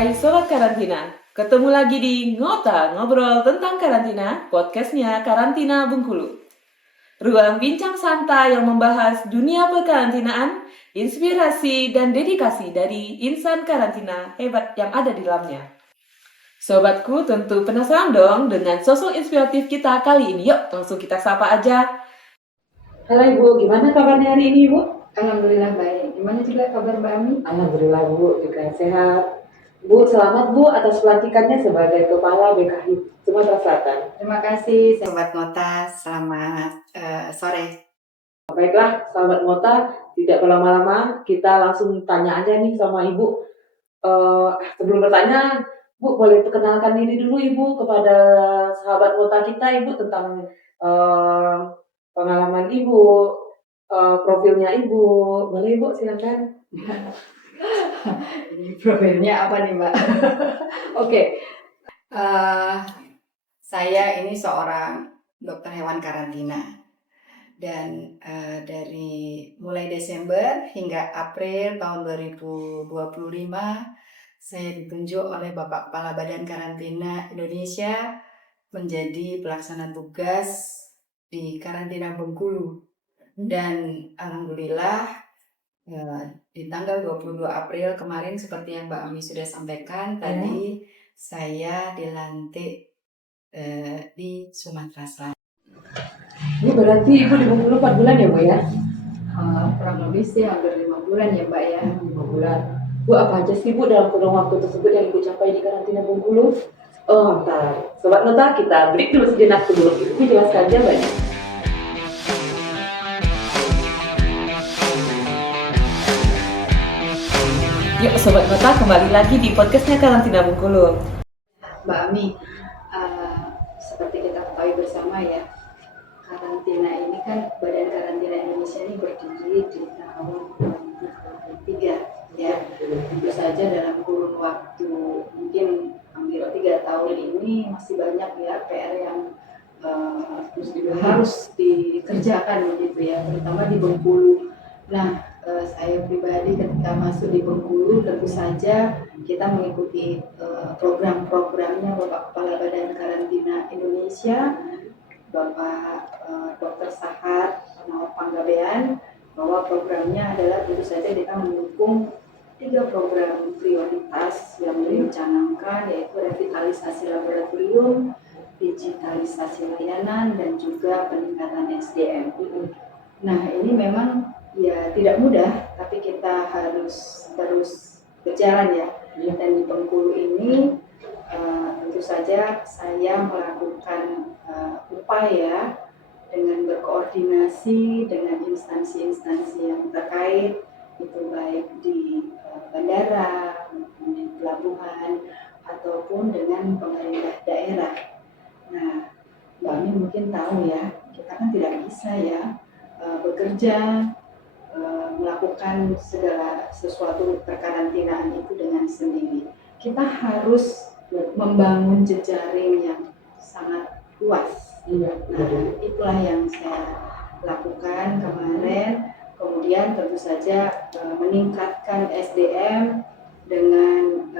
Hai Sobat Karantina, ketemu lagi di Ngota, ngobrol tentang karantina, podcastnya Karantina Bengkulu. Ruang bincang santai yang membahas dunia perkarantinaan, inspirasi dan dedikasi dari insan karantina hebat yang ada di dalamnya. Sobatku tentu penasaran dong dengan sosok inspiratif kita kali ini. Yuk langsung kita sapa aja. Halo Ibu, gimana kabarnya hari ini Ibu? Alhamdulillah baik. Gimana juga kabar Mbak Ami? Alhamdulillah Bu, juga sehat. Bu, selamat Bu atas pelantikannya sebagai Kepala BKI Sumatera Selatan. Terima kasih Sobat Ngota, selamat sore. Baiklah, sahabat Mota, tidak berlama-lama, kita langsung tanya aja nih sama Ibu. Sebelum bertanya, Bu boleh perkenalkan diri dulu Ibu kepada sahabat Mota kita Ibu tentang pengalaman Ibu, profilnya Ibu. Boleh Ibu, silakan. Ini profilnya apa nih Mbak? Oke. Saya ini seorang dokter hewan karantina. Dan dari mulai Desember hingga April tahun 2025 saya ditunjuk oleh Bapak Kepala Badan Karantina Indonesia menjadi pelaksana tugas di karantina Bengkulu. Dan alhamdulillah di tanggal 22 April kemarin seperti yang Mbak Ami sudah sampaikan tadi, saya dilantik di Sumatera Selatan. Ini berarti Ibu di Bengkulu 4 bulan ya Bu ya? Kurang lebih sih hampir 5 bulan ya Mbak ya. 5 bulan. Bu, apa aja sih Bu dalam kurun waktu tersebut yang Ibu capai di karantina Bengkulu? Bentar. Sobat Nota, kita break dulu sejenak sebelum Ibu jelaskan aja banyak. Yuk Sobat Nota, kembali lagi di podcastnya Karantina Bengkulu. Mbak Ami, seperti kita ketahui bersama ya, karantina ini kan Badan Karantina Indonesia ini berdiri di tahun 2003 ya. Tentu saja dalam kurun waktu mungkin hampir 3 tahun ini masih banyak ya PR yang harus dikerjakan begitu ya, terutama di Bengkulu. Nah, saya pribadi ketika masuk di Bengkulu tentu saja kita mengikuti program-programnya Bapak Kepala Badan Karantina Indonesia, Bapak Dr. Sahat Nawar Panggabean, bahwa programnya adalah tentu saja kita mendukung 3 program prioritas yang beliau canangkan, yaitu revitalisasi laboratorium, digitalisasi layanan, dan juga peningkatan SDM. Nah, ini memang ya tidak mudah, tapi kita harus terus berjalan ya. Dan di Bengkulu ini tentu saja saya melakukan upaya dengan berkoordinasi dengan instansi-instansi yang terkait, itu baik di bandara, di pelabuhan, ataupun dengan pemerintah daerah. Nah, Mbak Ami mungkin tahu ya, kita kan tidak bisa ya bekerja, melakukan segala sesuatu perkarantinaan itu dengan sendiri. Kita harus membangun jejaring yang sangat luas. Nah, itulah yang saya lakukan kemarin. Kemudian tentu saja meningkatkan SDM dengan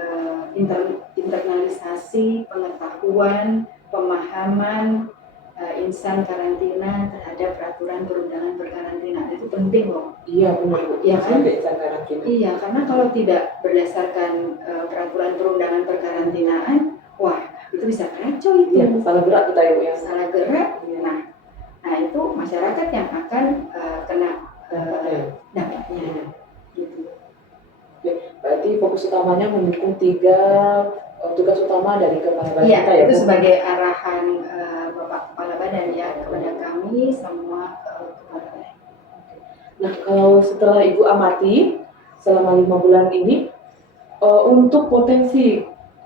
internalisasi pengetahuan, pemahaman insan karantina terhadap peraturan perundangan perkarantinaan. Itu penting loh. Iya benar Bu. Iya kan? Insan karantina. Iya, karena kalau tidak berdasarkan peraturan perundangan perkarantinaan, wah itu bisa kacau itu. Iya, salah gerak kita ya Bu ya. Salah gerak. Nah itu masyarakat yang akan kena dampaknya. Gitu. Berarti fokus utamanya mendukung 3 tugas utama dari Kepala Badan Iya, kita ya itu Bu? sebagai arahan Bapak Kepala Badan ya kepada kami semua Kepala Badan. Nah, kalau setelah Ibu amati selama 5 bulan ini, untuk potensi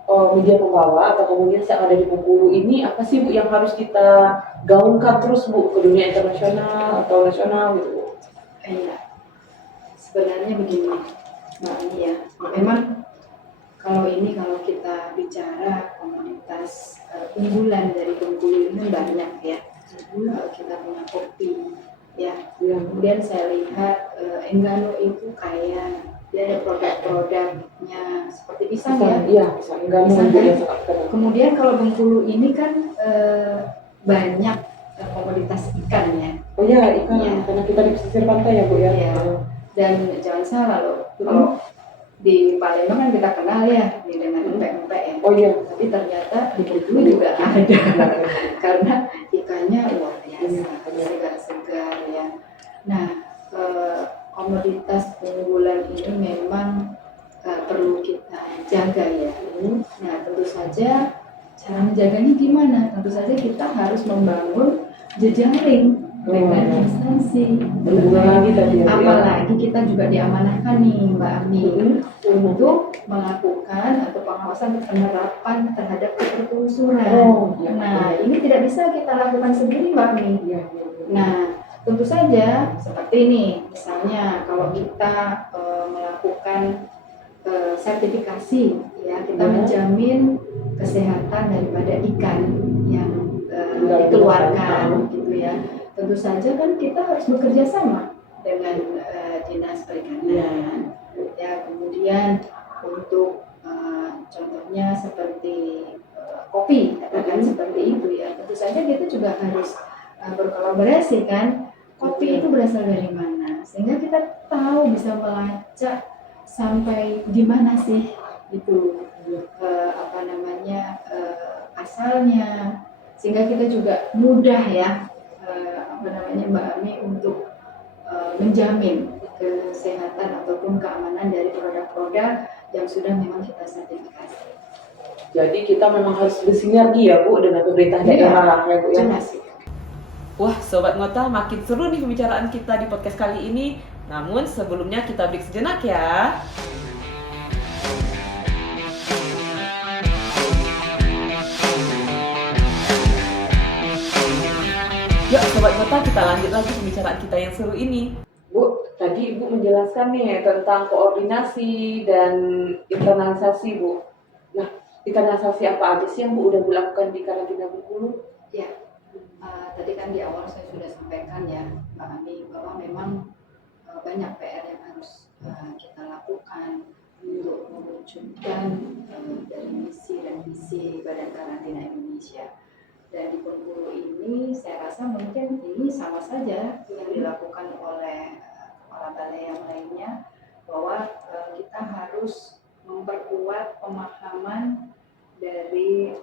media pembawa atau komunitas yang ada di Bengkulu ini, apa sih Bu yang harus kita gaungkan terus Bu ke dunia internasional atau nasional gitu Bu? Iya, sebenarnya begini Mbak Ani ya, memang kalau kita bicara komunitas unggulan dari Bengkulu ini banyak ya. Kita punya kopi ya. Kemudian saya lihat Enggano itu kaya dia ada produk-produknya seperti pisang Pisang, ya. iya, pisang gabung Pisang Bu kan? ya sangat terkenal. Kemudian kalau Bengkulu ini kan banyak komoditas ikan ya. Oh iya, ikan, Iya. karena kita di pesisir pantai ya Bu ya. Iya. Dan jangan salah loh, kalau di Palembang kan kita kenal ya dengan empek-empek ya. Oh iya. Tapi ternyata di Bengkulu juga ada karena ikannya luar biasa, segar-segar ya. Nah, komoditas unggulan ini memang perlu kita jaga ya. Nah, tentu saja cara menjaganya gimana? Tentu saja kita harus membangun jejaring dengan instansi. Apalagi kita juga diamanahkan nih Mbak Ami untuk melakukan atau pengawasan penerapan terhadap ketertelusuran. Nah, ini tidak bisa kita lakukan sendiri Mbak Ami. Nah, tentu saja seperti ini, misalnya kalau kita melakukan sertifikasi, ya kita menjamin kesehatan daripada ikan yang dikeluarkan, gitu ya. Tentu saja kan kita harus bekerja sama dengan dinas perikanan, ya. Kemudian untuk contohnya seperti kopi, katakan seperti itu ya. Tentu saja kita juga harus berkolaborasi kan. Kopi itu berasal dari mana? Sehingga kita tahu bisa melacak sampai di mana sih itu asalnya, sehingga kita juga mudah ya Mbak Ami untuk menjamin kesehatan ataupun keamanan dari produk-produk yang sudah memang kita sertifikasi. Jadi kita memang harus bersinergi ya Bu dengan pemerintah daerah ya Bu ya. Wah, Sobat Ngota, makin seru nih pembicaraan kita di podcast kali ini. Namun sebelumnya kita break sejenak ya. Yuk Sobat Ngota, kita lanjut lagi pembicaraan kita yang seru ini. Bu, tadi Ibu menjelaskan nih tentang koordinasi dan internalisasi Bu. Nah, internalisasi apa aja sih yang Bu udah lakukan di karantina Bengkulu? Ya. Tadi kan di awal saya sudah sampaikan ya Mbak Ami bahwa memang banyak PR yang harus kita lakukan untuk mewujudkan dari misi dan visi Badan Karantina Indonesia. Dan di Bengkulu ini saya rasa mungkin ini sama saja yang dilakukan oleh kepala balai yang lainnya, bahwa kita harus memperkuat pemahaman dari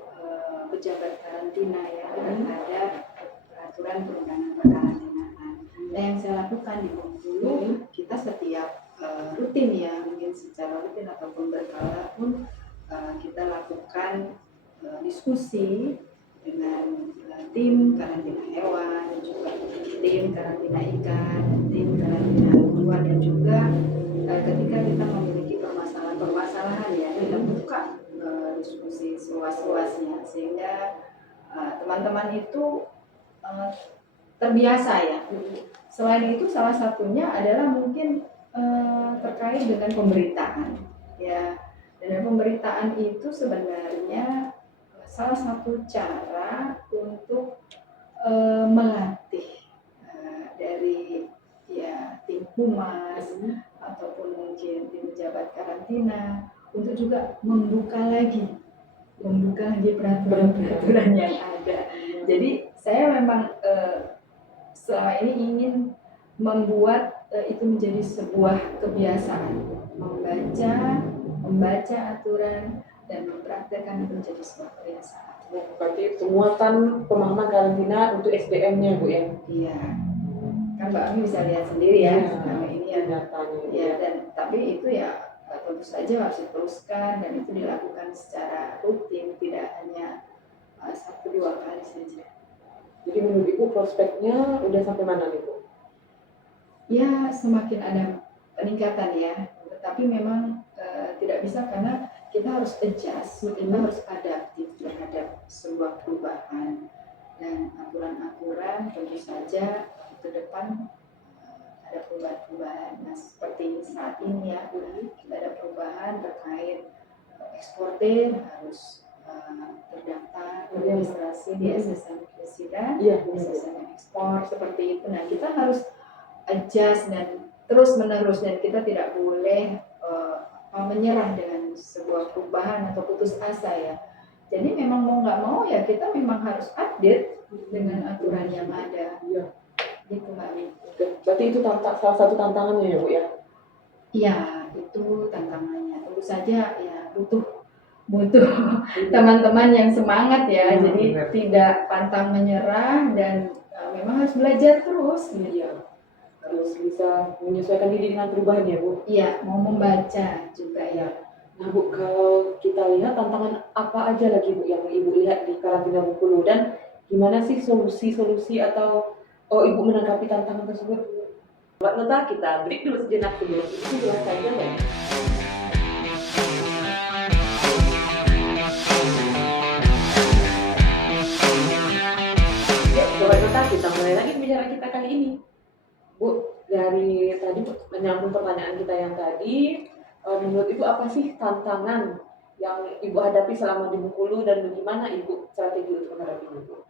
pejabat karantina ya terhadap peraturan perundangan perkarantinaan. Nah, yang saya lakukan di Bengkulu, kita setiap rutin ya, mungkin secara rutin ataupun berkala pun kita lakukan diskusi dengan tim karantina hewan, dan juga tim karantina ikan, tim karantina tua, dan juga ketika kita memiliki permasalahan ya, kita buka diskusi seluas-luasnya sehingga teman-teman itu terbiasa ya. Selain itu salah satunya adalah mungkin terkait dengan pemberitaan ya. Dan pemberitaan itu sebenarnya salah satu cara untuk melatih dari ya tim humas ataupun mungkin tim pejabat karantina untuk juga membuka lagi peraturan-peraturan yang ada. Jadi saya memang selama ini ingin membuat itu menjadi sebuah kebiasaan, membaca aturan dan mempraktekkan itu menjadi sebuah kebiasaan. Berarti penguatan pemahaman karantina untuk SDM-nya Bu ya? Iya. Kan Mbak Ami bisa lihat sendiri ya. Nah, ini ya datanya. Ya, dan tapi itu ya tentu saja harus diteruskan dan itu dilakukan secara rutin, tidak hanya 1-2 kali saja. Jadi menurut Ibu prospeknya udah sampai mana nih Bu? Ya, semakin ada peningkatan ya, tetapi memang tidak bisa karena kita harus adjust, kita harus adaptif terhadap sebuah perubahan dan aturan-aturan. Tentu saja ke depan ada perubahan-perubahan. Nah, seperti saat ini ya, kita ada perubahan terkait eksportir harus terdaftar registrasi di SSN Presiden, SSN ekspor seperti itu. Nah, kita harus adjust dan terus menerus, dan kita tidak boleh menyerah dengan sebuah perubahan atau putus asa ya. Jadi memang mau nggak mau ya kita memang harus update dengan aturan yang ada. Iya. Gitu Mbak Mi. Berarti itu salah satu tantangannya ya Bu ya? Iya, itu tantangannya. Tentu saja ya butuh teman-teman yang semangat ya. Iya, Jadi benar. tidak pantang menyerah dan memang harus belajar terus. Iya. Harus bisa menyesuaikan diri dengan perubahan ya Bu? Iya, mau membaca juga ya. Nah Bu, kalau kita lihat tantangan apa aja lagi Bu yang Ibu lihat di karantina Bengkulu, dan gimana sih solusi-solusi atau Ibu menanggapi tantangan tersebut? Buat nota kita break dulu sejenak sebelum itu jelaskan aja ya. Ya, Sobat Nota, kita mulai lagi bicara kita kali ini. Bu, dari tadi menyambung pertanyaan kita yang tadi, menurut Ibu apa sih tantangan yang Ibu hadapi selama di Bengkulu dan bagaimana Ibu strategi untuk menghadapinya Bu?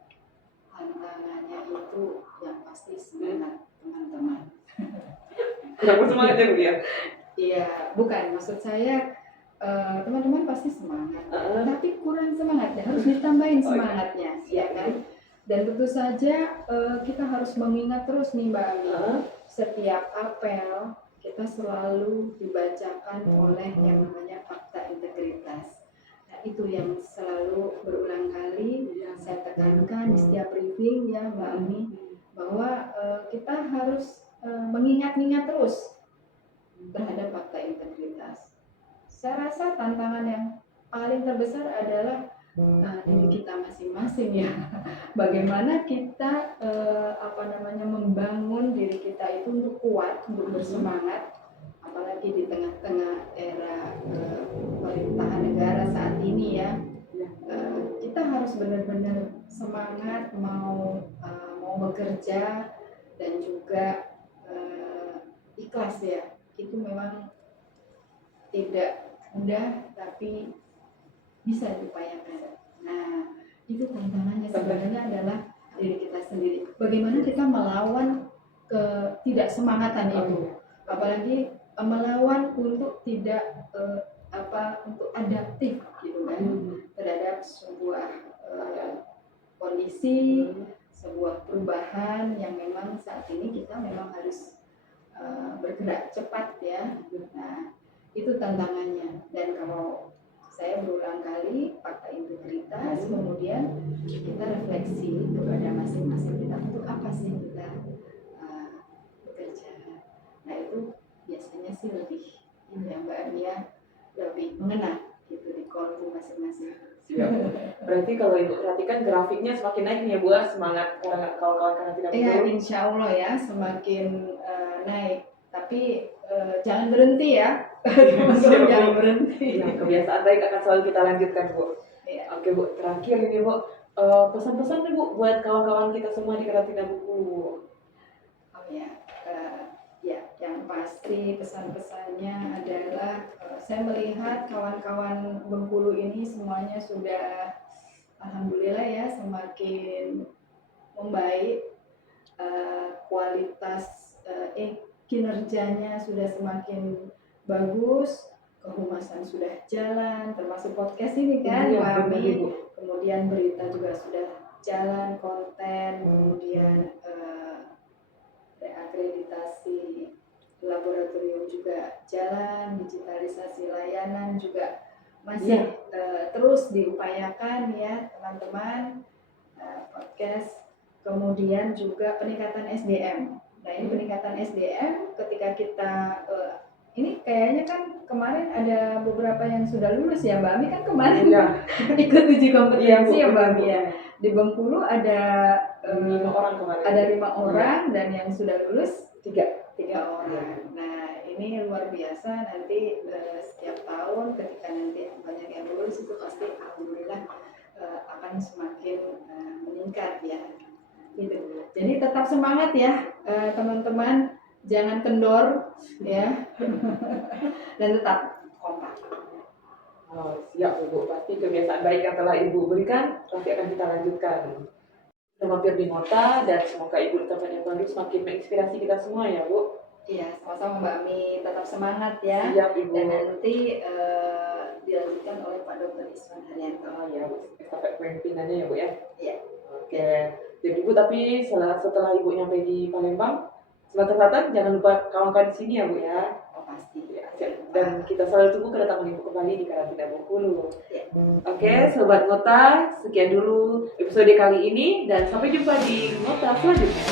Tantangannya itu yang pasti semangat teman-teman. Kenapa semangat ya Bu ya? Iya, bukan maksud saya teman-teman pasti semangat, tapi kurang semangatnya, harus ditambahin semangatnya, ya kan? Dan tentu saja kita harus mengingat terus nih Mbak Ami, setiap apel kita selalu dibacakan oleh yang namanya fakta integritas. Nah, itu yang selalu berulang kali saya tekankan di setiap briefing ya Mbak Ami, bahwa kita harus mengingat-ingat terus terhadap fakta integritas. Saya rasa tantangan yang paling terbesar adalah diri kita masing-masing ya. Bagaimana kita membangun diri kita itu untuk kuat, untuk bersemangat, apalagi di tengah-tengah era pemerintahan negara saat ini ya. Kita harus benar-benar semangat mau bekerja dan juga ikhlas ya. Itu memang tidak mudah tapi bisa diupayakan. Nah, itu tantangannya sebenarnya adalah diri kita sendiri. Bagaimana kita melawan ketidaksemangatan itu, apalagi melawan untuk tidak untuk adaptif gitu kan terhadap sebuah kondisi, sebuah perubahan yang memang saat ini kita memang harus bergerak cepat ya. Nah, itu tantangannya. Dan kalau saya berulang kali fakta integritas, kemudian kita refleksi kepada masing-masing kita untuk apa sih kita bekerja. Nah, itu biasanya sih lebih ini ya Mbak Arnia, lebih mengena gitu di kolom masing-masing. Siap. Berarti kalau Ibu perhatikan grafiknya semakin naik nih ya Bu, semangat kawan-kawan karantina Bengkulu. Ya, insya Allah ya semakin naik. Tapi jangan berhenti ya. Teman-teman jangan berhenti. Nah, kebiasaan baik akan selalu kita lanjutkan Bu. Ya. Oke Bu, terakhir ini Bu, pesan-pesan nih Bu buat kawan-kawan kita semua di karantina Bengkulu. Oh ya, yang pasti pesan-pesannya adalah saya melihat kawan-kawan Bengkulu ini semuanya sudah alhamdulillah ya semakin membaik, kualitas kinerjanya sudah semakin bagus, kehumasan sudah jalan, termasuk podcast ini kan, Mami. Kemudian berita juga sudah jalan, konten, kemudian reakreditasi laboratorium juga jalan, digitalisasi layanan juga masih terus diupayakan ya teman-teman. Podcast, kemudian juga peningkatan SDM. Nah, ini peningkatan SDM ketika kita ini kayaknya kan kemarin ada beberapa yang sudah lulus ya Mbak Ami kan kemarin ikut uji kompetensi ya Mbak Ami ya. Di Bengkulu ada 5 orang kemarin. Ada 5 orang dan yang sudah lulus 3 orang. Ya. Nah, ini luar biasa. Nanti setiap tahun ketika nanti banyak yang lulus itu pasti alhamdulillah akan semakin meningkat ya. Gitu. Jadi tetap semangat ya teman-teman, jangan kendor ya. Dan tetap kompak. Siap Bu, pasti kebiasaan baik yang telah Ibu berikan pasti akan kita lanjutkan. Kita mampir di Nota dan semoga Ibu dan teman yang baru semakin menginspirasi kita semua ya Bu. Iya, sama-sama Mbak Mi, tetap semangat ya. Siap, Ibu. Dan nanti dilanjutkan oleh Pak Dr. Iswan Haryanto. Oh ya, estafet kepemimpinannya ya Bu ya. Iya. Oke. Jadi Bu, tapi setelah Ibu nyampe di Palembang, Sumatera Selatan, jangan lupa kawan-kawan di sini ya Bu ya. Oh pasti. Ya, dan kita selalu tunggu kedatangan Ibu kembali di Karantina Bengkulu. Ya. Oke, Sobat Ngota, sekian dulu episode kali ini dan sampai jumpa di Ngota selanjutnya.